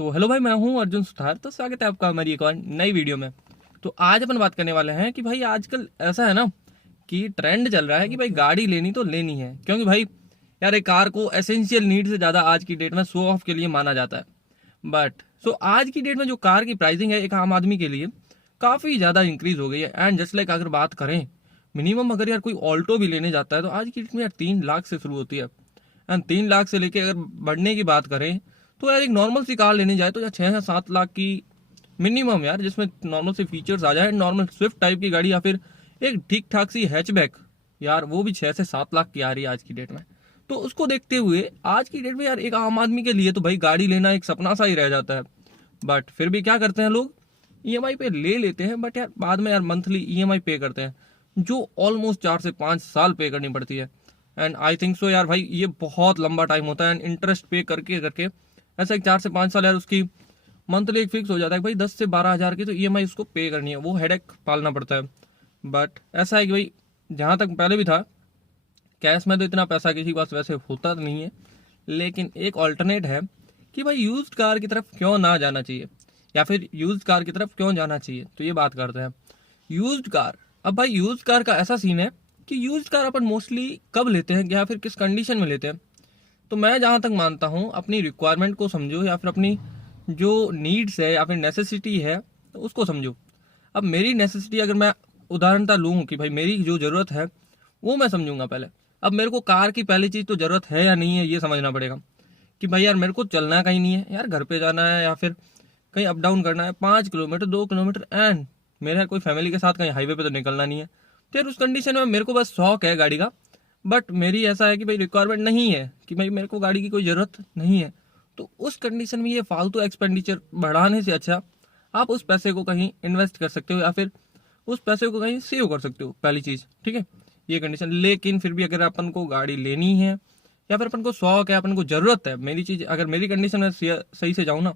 तो हेलो भाई, मैं हूँ अर्जुन सुथार। तो स्वागत है आपका हमारी एक और नई वीडियो में। तो आज अपन बात करने वाले हैं कि भाई आजकल ऐसा है ना कि ट्रेंड चल रहा है कि भाई गाड़ी लेनी तो लेनी है, क्योंकि भाई यार एक कार को एसेंशियल नीड से ज़्यादा आज की डेट में शो ऑफ के लिए माना जाता है। बट आज की डेट में जो कार की प्राइसिंग है एक आम आदमी के लिए काफ़ी ज़्यादा इंक्रीज हो गई है। एंड जस्ट लाइक अगर बात करें मिनिमम, अगर यार कोई ऑल्टो भी लेने जाता है तो आज की डेट में यार 3 लाख से शुरू होती है। एंड 3 लाख से लेके अगर बढ़ने की बात करें तो यार एक नॉर्मल सी कार लेने जाए तो यार 6 से 7 लाख की मिनिमम यार, जिसमें नॉर्मल से फीचर्स आ जाए, नॉर्मल स्विफ्ट टाइप की गाड़ी या फिर एक ठीक ठाक सी हैचबैक, यार वो भी 6 से 7 लाख की आ रही है आज की डेट में। तो उसको देखते हुए आज की डेट में यार एक आम आदमी के लिए तो भाई गाड़ी लेना एक सपना सा ही रह जाता है। बट फिर भी क्या करते हैं लोग, ईएमआई पे ले लेते हैं। बट यार बाद में यार मंथली ईएमआई पे करते हैं जो ऑलमोस्ट 4 से 5 साल पे करनी पड़ती है। एंड आई थिंक सो यार भाई ये बहुत लंबा टाइम होता है। एंड इंटरेस्ट पे करके करके ऐसा एक 4 से 5 साल यार उसकी मंथली एक फिक्स हो जाता है कि भाई 10 से 12 हज़ार की तो ईएमआई उसको पे करनी है। वो हेडेक पालना पड़ता है। बट ऐसा है कि भाई जहाँ तक पहले भी था, कैश में तो इतना पैसा किसी के पास वैसे होता तो नहीं है। लेकिन एक ऑल्टरनेट है कि भाई यूज्ड कार की तरफ क्यों ना जाना चाहिए, या फिर यूज्ड कार की तरफ क्यों जाना चाहिए। तो ये बात करते हैं यूज्ड कार। अब भाई यूज्ड कार का ऐसा सीन है कि यूज्ड कार अपन मोस्टली कब लेते हैं या फिर किस कंडीशन में लेते हैं। तो मैं जहाँ तक मानता हूँ अपनी रिक्वायरमेंट को समझो, या फिर अपनी जो नीड्स है या फिर नेसेसिटी है तो उसको समझो। अब मेरी नेसेसिटी अगर मैं उदाहरणता लूँ कि भाई मेरी जो ज़रूरत है वो मैं समझूंगा पहले। अब मेरे को कार की पहली चीज़ तो ज़रूरत है या नहीं है ये समझना पड़ेगा कि भाई यार मेरे को चलना कहीं नहीं है, यार घर पे जाना है या फिर कहीं अप डाउन करना है 5 किलोमीटर 2 किलोमीटर। एंड मेरा कोई फैमिली के साथ कहीं हाईवे पे तो निकलना नहीं है। तो यार उस कंडीशन में मेरे को बस शौक है गाड़ी का। बट मेरी ऐसा है कि भाई रिक्वायरमेंट नहीं है, कि भाई मेरे को गाड़ी की कोई ज़रूरत नहीं है। तो उस कंडीशन में ये फालतू एक्सपेंडिचर बढ़ाने से अच्छा आप उस पैसे को कहीं इन्वेस्ट कर सकते हो या फिर उस पैसे को कहीं सेव कर सकते हो, पहली चीज़। ठीक है, ये कंडीशन। लेकिन फिर भी अगर अपन को गाड़ी लेनी है या फिर अपन को शौक है, अपन को ज़रूरत है, मेरी चीज़ अगर मेरी कंडीशन में सही से जाऊँ ना,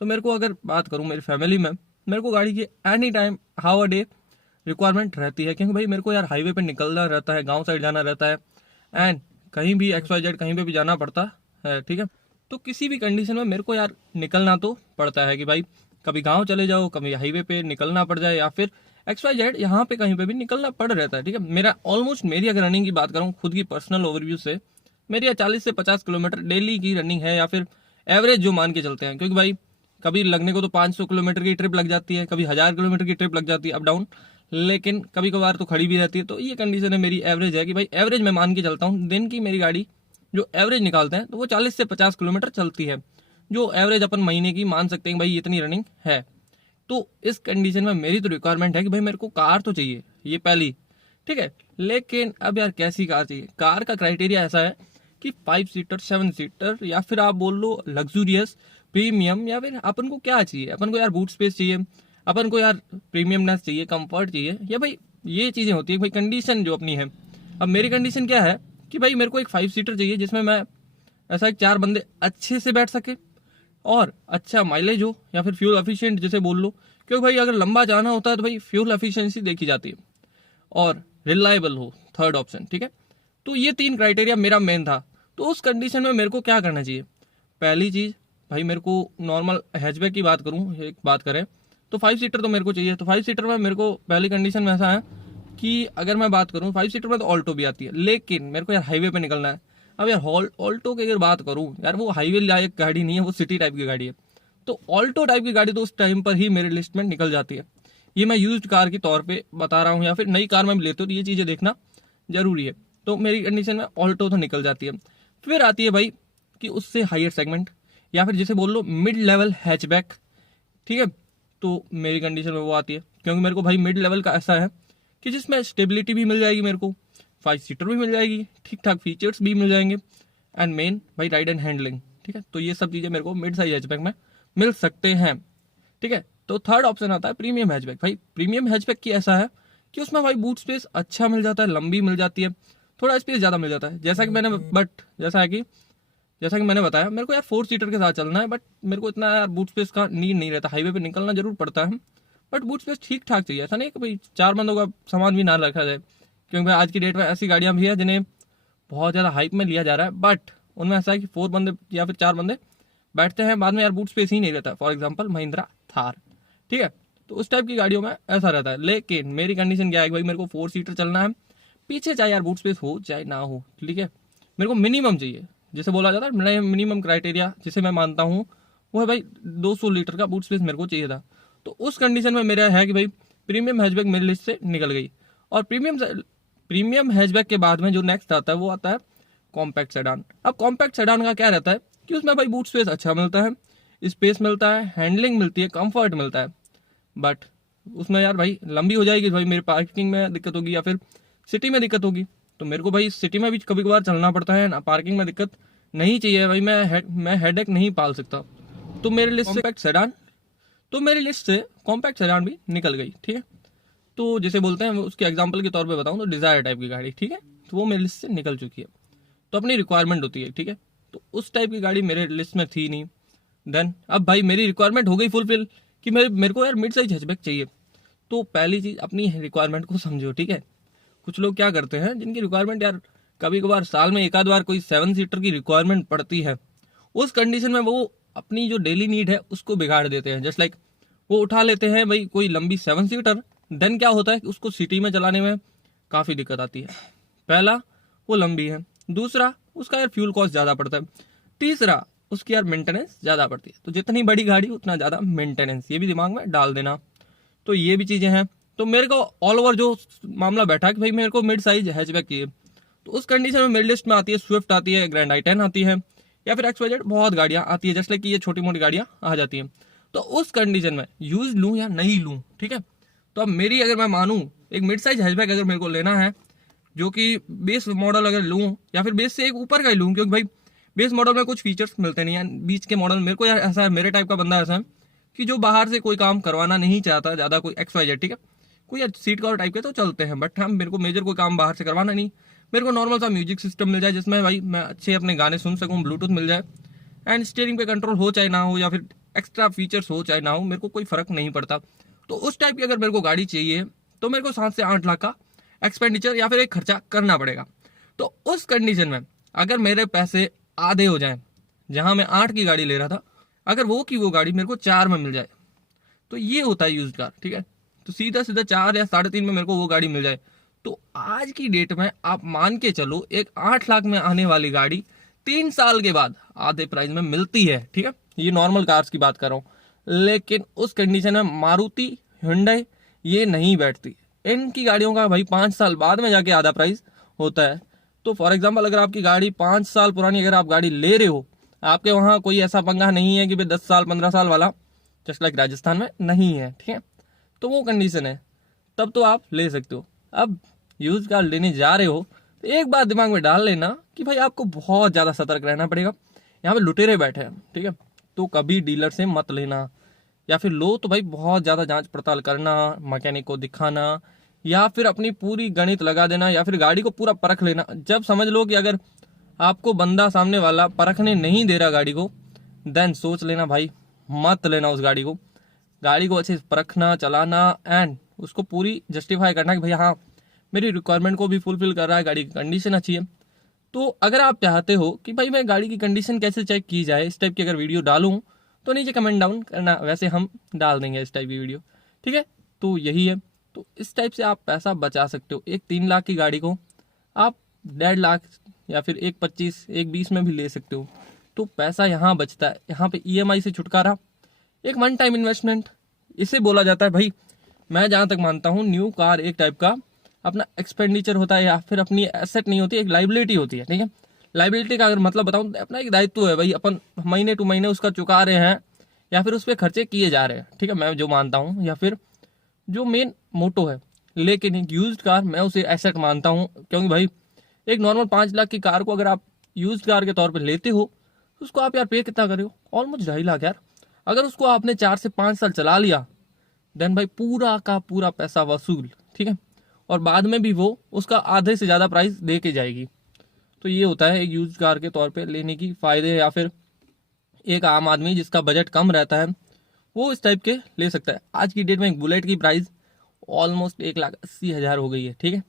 तो मेरे को अगर बात करूँ मेरी फैमिली में, मेरे को गाड़ी की any time how a day requirement रहती है। क्योंकि भाई मेरे को यार हाईवे पे निकलना रहता है, गांव साइड जाना रहता है। एंड कहीं भी XYZ कहीं पे भी जाना पड़ता है। ठीक है, तो किसी भी कंडीशन में मेरे को यार निकलना तो पड़ता है कि भाई कभी गांव चले जाओ, कभी हाईवे पे निकलना पड़ जाए, या फिर XYZ यहाँ पे कहीं पे भी निकलना पड़ रहता है। ठीक है, मेरा ऑलमोस्ट, मेरी अगर रनिंग की बात करूँ खुद की पर्सनल ओवरव्यू से, मेरी 40 से 50 किलोमीटर डेली की रनिंग है, या फिर एवरेज जो मान के चलते हैं। क्योंकि भाई कभी लगने को तो 500 किलोमीटर की ट्रिप लग जाती है, कभी 1000 किलोमीटर की ट्रिप लग जाती है अप डाउन, लेकिन कभी कभार तो खड़ी भी रहती है। तो ये कंडीशन है, मेरी एवरेज है कि भाई एवरेज मैं मान के चलता हूँ दिन की मेरी गाड़ी जो एवरेज निकालते हैं तो वो 40 से 50 किलोमीटर चलती है, जो एवरेज अपन महीने की मान सकते हैं भाई इतनी रनिंग है। तो इस कंडीशन में मेरी तो रिक्वायरमेंट है कि भाई मेरे को कार तो चाहिए, ये पहली। ठीक है, लेकिन अब यार कैसी कार चाहिए। कार का क्राइटेरिया ऐसा है कि 5 सीटर 7 सीटर, या फिर आप बोल लो लग्जूरियस प्रीमियम, या फिर अपन को क्या चाहिए। अपन को यार बूट स्पेस चाहिए, अपन को यार प्रीमियमनेस चाहिए, कंफर्ट चाहिए, या भाई ये चीज़ें होती है भाई कंडीशन जो अपनी है। अब मेरी कंडीशन क्या है कि भाई मेरे को एक 5 सीटर चाहिए जिसमें मैं ऐसा एक 4 बंदे अच्छे से बैठ सके, और अच्छा माइलेज हो, या फिर फ्यूल एफिशिएंट जैसे बोल लो। क्योंकि भाई अगर लंबा जाना होता है तो भाई फ्यूल एफिशिएंसी देखी जाती है, और रिलायबल हो थर्ड ऑप्शन। ठीक है, तो ये 3 क्राइटेरिया मेरा मेन था। तो उस कंडीशन में मेरे को क्या करना चाहिए। पहली चीज़ भाई मेरे को नॉर्मल हैचबैक की बात करूँ, एक बात करें तो 5 सीटर तो मेरे को चाहिए। तो 5 सीटर में मेरे को पहली कंडीशन में ऐसा है कि अगर मैं बात करूँ 5 सीटर में तो ऑल्टो भी आती है, लेकिन मेरे को यार हाईवे पे निकलना है। अब यार ऑल्टो की अगर बात करूँ, यार वो हाईवे लायक गाड़ी नहीं है, वो सिटी टाइप की गाड़ी है। तो ऑल्टो टाइप की गाड़ी तो उस टाइम पर ही मेरे लिस्ट में निकल जाती है। ये मैं यूज्ड कार के तौर पे बता रहा हूँ, या फिर नई कार में भी लेते हो तो ये चीज़ें देखना जरूरी है। तो मेरी कंडीशन में ऑल्टो तो निकल जाती है। फिर आती है भाई कि उससे हायर सेगमेंट, या फिर जैसे बोल लो मिड लेवल हैचबैक। ठीक है, तो मेरी कंडीशन में वो आती है। क्योंकि मेरे को भाई मिड लेवल का ऐसा है कि जिसमें स्टेबिलिटी भी मिल जाएगी, मेरे को 5 सीटर भी मिल जाएगी, ठीक ठाक फीचर्स भी मिल जाएंगे, एंड मेन भाई राइड एंड हैंडलिंग। ठीक है, तो ये सब चीज़ें मेरे को मिड साइज हैचबैक में मिल सकते हैं। ठीक है, तो थर्ड ऑप्शन आता है प्रीमियम हैचबैक। भाई प्रीमियम हैचबैक की ऐसा है कि उसमें भाई बूट स्पेस अच्छा मिल जाता है, लंबी मिल जाती है, थोड़ा स्पेस ज़्यादा मिल जाता है। जैसा कि मैंने बताया मेरे को यार 4 सीटर के साथ चलना है। बट मेरे को इतना यार बूट स्पेस का नीड नहीं रहता। हाईवे पे निकलना जरूर पड़ता है, बट बूट स्पेस ठीक ठाक चाहिए। ऐसा नहीं कि भाई 4 बंदों का सामान भी ना रखा जाए। क्योंकि भाई आज की डेट में ऐसी गाड़ियाँ भी है जिन्हें बहुत ज़्यादा हाइप में लिया जा रहा है, बट उनमें ऐसा है कि 4 बंदे या फिर 4 बंदे बैठते हैं, बाद में यार बूट स्पेस ही नहीं रहता। फॉर एग्जाम्पल महिंद्रा थार, ठीक है। तो उस टाइप की गाड़ियों में ऐसा रहता है। लेकिन मेरी कंडीशन क्या है कि भाई मेरे को 4 सीटर चलना है, पीछे चाहे यार बूट स्पेस हो चाहे ना हो, ठीक है। मेरे को मिनिमम चाहिए, जिसे बोला जाता है मिनिमम क्राइटेरिया जिसे मैं मानता हूँ वो है भाई 200 लीटर का बूट स्पेस मेरे को चाहिए था। तो उस कंडीशन में मेरा है कि भाई प्रीमियम हैचबैक मेरी लिस्ट से निकल गई। और प्रीमियम हैचबैक के बाद में जो नेक्स्ट आता है वो आता है कॉम्पैक्ट सेडान। अब कॉम्पैक्ट सेडान का क्या रहता है कि उसमें भाई बूट स्पेस अच्छा मिलता है, स्पेस मिलता है, हैंडलिंग मिलती है, कंफर्ट मिलता है। बट उसमें यार भाई लंबी हो जाएगी, भाई मेरे पार्किंग में दिक्कत होगी या फिर सिटी में दिक्कत होगी। तो मेरे को भाई सिटी में भी कभी कभार चलना पड़ता है ना, पार्किंग में दिक्कत नहीं चाहिए भाई, मैं हेडेक नहीं पाल सकता। तो मेरे लिस्ट से कॉम्पैक्ट सेडान, तो मेरी लिस्ट से कॉम्पैक्ट सेडान भी निकल गई, ठीक है। तो जैसे बोलते हैं, उसके एग्जांपल के तौर पे बताऊं तो डिजायर टाइप की गाड़ी, ठीक है, तो वो मेरी लिस्ट से निकल चुकी है। तो अपनी रिक्वायरमेंट होती है, ठीक है। तो उस टाइप की गाड़ी मेरे लिस्ट में थी नहीं। देन अब भाई मेरी रिक्वायरमेंट हो गई फुलफिल कि मेरे को यार मिड साइज हैचबैक चाहिए। तो पहली चीज अपनी रिक्वायरमेंट को समझो, ठीक है। कुछ लोग क्या करते हैं जिनकी रिक्वायरमेंट यार कभी कभार साल में एक आध बार कोई 7 सीटर की रिक्वायरमेंट पड़ती है, उस कंडीशन में वो अपनी जो डेली नीड है उसको बिगाड़ देते हैं। जस्ट लाइक वो उठा लेते हैं भाई कोई लंबी 7 सीटर, देन क्या होता है कि उसको सिटी में चलाने में काफ़ी दिक्कत आती है। पहला वो लंबी है, दूसरा उसका यार फ्यूल कॉस्ट ज़्यादा पड़ता है, तीसरा उसकी यार मेंटेनेंस ज़्यादा पड़ती है। तो जितनी बड़ी गाड़ी उतना ज़्यादा मेंटेनेंस, ये भी दिमाग में डाल देना। तो ये भी चीज़ें हैं। तो मेरे को ऑल ओवर जो मामला बैठा कि भाई मेरे को मिड साइज हैचबैक चाहिए, तो उस कंडीशन में मेरी लिस्ट में आती है स्विफ्ट आती है, ग्रैंड i10 आती है, या फिर XYZ बहुत गाड़ियाँ आती है, जैसे कि ये छोटी मोटी गाड़ियाँ आ जाती हैं। तो उस कंडीशन में यूज लूँ या नहीं लूँ, ठीक है। तो अब मेरी अगर मैं मानूँ एक मिड साइज हैचबैक अगर मेरे को लेना है, जो कि बेस मॉडल अगर लूँ या फिर बेस से एक ऊपर का ही लूँ, क्योंकि भाई बेस मॉडल में कुछ फीचर्स मिलते नहीं है। बीच के मॉडल मेरे को यार ऐसा है, मेरे टाइप का बंदा ऐसा है कि जो बाहर से कोई काम करवाना नहीं चाहता ज़्यादा, कोई XYZ, ठीक है। कोई सीट कवर टाइप के तो चलते हैं, बट हम मेरे को मेजर कोई काम बाहर से करवाना नहीं। मेरे को नॉर्मल सा म्यूजिक सिस्टम मिल जाए जिसमें भाई मैं अच्छे अपने गाने सुन सकूँ, ब्लूटूथ मिल जाए, एंड स्टीयरिंग पे कंट्रोल हो चाहे ना हो, या फिर एक्स्ट्रा फीचर्स हो चाहे ना हो, मेरे को कोई फर्क नहीं पड़ता। तो उस टाइप की अगर मेरे को गाड़ी चाहिए तो मेरे को 7 से 8 लाख का एक्सपेंडिचर या फिर एक खर्चा करना पड़ेगा। तो उस कंडीशन में अगर मेरे पैसे आधे हो जाएं, जहां मैं 8 की गाड़ी ले रहा था, अगर वो गाड़ी मेरे को 4 में मिल जाए, तो ये होता है यूज कार, ठीक है। तो सीधा सीधा 4 या 3.5 में मेरे को वो गाड़ी मिल जाए, तो आज की डेट में आप मान के चलो एक 8 लाख में आने वाली गाड़ी 3 साल के बाद आधे प्राइस में मिलती है, ठीक है। ये नॉर्मल कार्स की बात कर रहा हूँ। लेकिन उस कंडीशन में मारुति, हुंडई ये नहीं बैठती। इनकी गाड़ियों का भाई 5 साल बाद में जाके आधा प्राइस होता है। तो फॉर एग्जाम्पल अगर आपकी गाड़ी 5 साल पुरानी अगर आप गाड़ी ले रहे हो, आपके वहाँ कोई ऐसा पंगा नहीं है कि भाई 10 साल 15 साल वाला, जस्ट लाइक राजस्थान में नहीं है, ठीक है। तो वो कंडीशन है, तब तो आप ले सकते हो। अब यूज कार लेने जा रहे हो तो एक बात दिमाग में डाल लेना कि भाई आपको बहुत ज़्यादा सतर्क रहना पड़ेगा। यहाँ पे लुटेरे बैठे हैं, ठीक है। तो कभी डीलर से मत लेना, या फिर लो तो भाई बहुत ज़्यादा जांच पड़ताल करना, मैकेनिक को दिखाना, या फिर अपनी पूरी गणित लगा देना, या फिर गाड़ी को पूरा परख लेना। जब समझ लो कि अगर आपको बंदा सामने वाला परखने नहीं दे रहा गाड़ी को, देन सोच लेना भाई मत लेना उस गाड़ी को। गाड़ी को अच्छे से परखना, चलाना, एंड उसको पूरी जस्टिफाई करना कि भाई हाँ मेरी रिक्वायरमेंट को भी फुलफिल कर रहा है, गाड़ी की कंडीशन अच्छी है। तो अगर आप चाहते हो कि भाई मैं गाड़ी की कंडीशन कैसे चेक की जाए, इस टाइप की अगर वीडियो डालूं, तो नीचे कमेंट डाउन करना, वैसे हम डाल देंगे इस टाइप की वीडियो, ठीक है। तो यही है। तो इस टाइप से आप पैसा बचा सकते हो। एक 3 लाख की गाड़ी को आप 1.5 लाख या फिर 1.25, 1.20 में भी ले सकते हो। तो पैसा यहाँ बचता है, यहाँ पे EMI से छुटकारा, एक वन टाइम इन्वेस्टमेंट इसे बोला जाता है भाई। मैं जहाँ तक मानता हूँ न्यू कार एक टाइप का अपना एक्सपेंडिचर होता है, या फिर अपनी एसेट नहीं होती, एक लाइबिलिटी होती है, ठीक है। लाइबिलिटी का अगर मतलब बताऊँ तो अपना एक दायित्व है भाई, अपन महीने टू महीने उसका चुका रहे हैं या फिर उस पर खर्चे किए जा रहे हैं, ठीक है, मैं जो मानता हूँ, या फिर जो मेन मोटो है। लेकिन एक यूज्ड कार मैं उसे एसेट मानता हूँ, क्योंकि भाई एक नॉर्मल 5 लाख की कार को अगर आप यूज्ड कार के तौर पर लेते हो, तो उसको आप यार पे कितना कर रहे हो, ऑलमोस्ट 2.5 लाख यार। अगर उसको आपने 4 से 5 साल चला लिया, देन भाई पूरा का पूरा पैसा वसूल, ठीक है। और बाद में भी वो उसका आधे से ज़्यादा प्राइस दे के जाएगी। तो ये होता है एक यूज्ड कार के तौर पे लेने की फ़ायदे। या फिर एक आम आदमी जिसका बजट कम रहता है वो इस टाइप के ले सकता है। आज की डेट में एक बुलेट की प्राइस ऑलमोस्ट 1,80,000 हो गई है, ठीक है।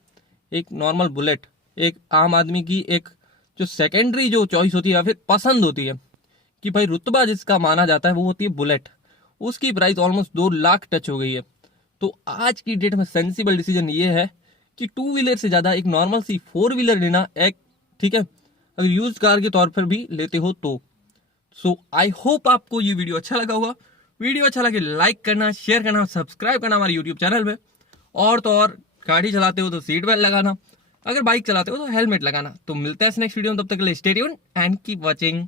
एक नॉर्मल बुलेट एक आम आदमी की एक जो सेकेंडरी जो चॉइस होती है या फिर पसंद होती है कि भाई रुतबा जिसका माना जाता है वो होती है बुलेट। उसकी प्राइस ऑलमोस्ट 2 लाख टच हो गई है। तो आज की डेट में सेंसिबल डिसीजन ये है कि 2 व्हीलर से ज़्यादा एक नॉर्मल सी 4 व्हीलर लेना एक ठीक है, अगर यूज कार के तौर पर भी लेते हो तो। सो आई होप आपको ये वीडियो अच्छा लगा होगा। वीडियो अच्छा लगे लाइक करना, शेयर करना, सब्सक्राइब करना हमारे यूट्यूब चैनल पे। और तो और, गाड़ी चलाते हो तो सीट बेल्ट लगाना, अगर बाइक चलाते हो तो हेलमेट लगाना। तो मिलते हैं नेक्स्ट वीडियो में, तब तक के लिए stay tuned and keep watching.